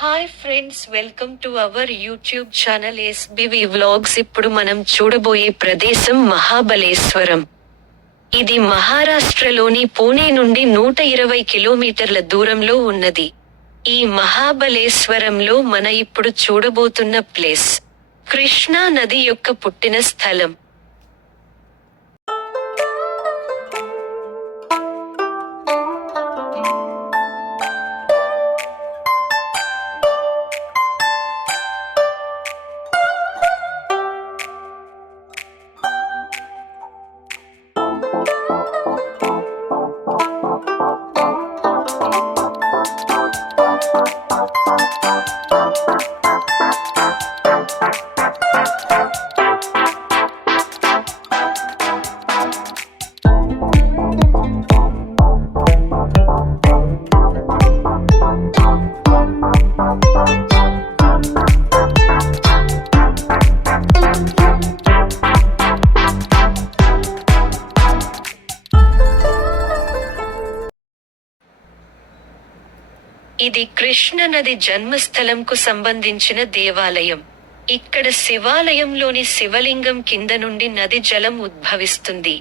Hi friends, welcome to our YouTube channel SBV vlogs. ఇప్పుడు మనం చూడబోయే ప్రదేశం మహాబలేశ్వరం. ఇది మహారాష్ట్రలోని పూణే నుండి 120 కిలోమీటర్ల దూరంలో ఉన్నది. ఈ మహాబలేశ్వరంలో మన ఇప్పుడు చూడబోతున్న ప్లేస్ కృష్ణా నది యొక్క పుట్టిన స్థలం. ఇది కృష్ణ నది జన్మస్థలంకు సంబంధించిన దేవాలయం. ఇక్కడ శివాలయంలోని శివలింగం కింద నుండి నది జలం ఉద్భవిస్తుంది.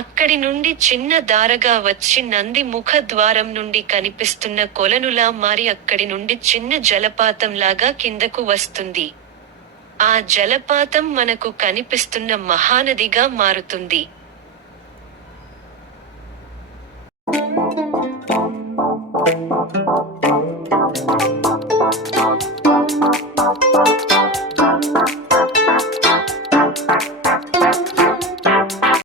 అక్కడి నుండి చిన్న దారగా వచ్చి నంది ముఖ ద్వారం నుండి కనిపిస్తున్న కొలనులా మారి అక్కడి నుండి చిన్న జలపాతంలాగా కిందకు వస్తుంది. ఆ జలపాతం మనకు కనిపిస్తున్న మహానదిగా మారుతుంది.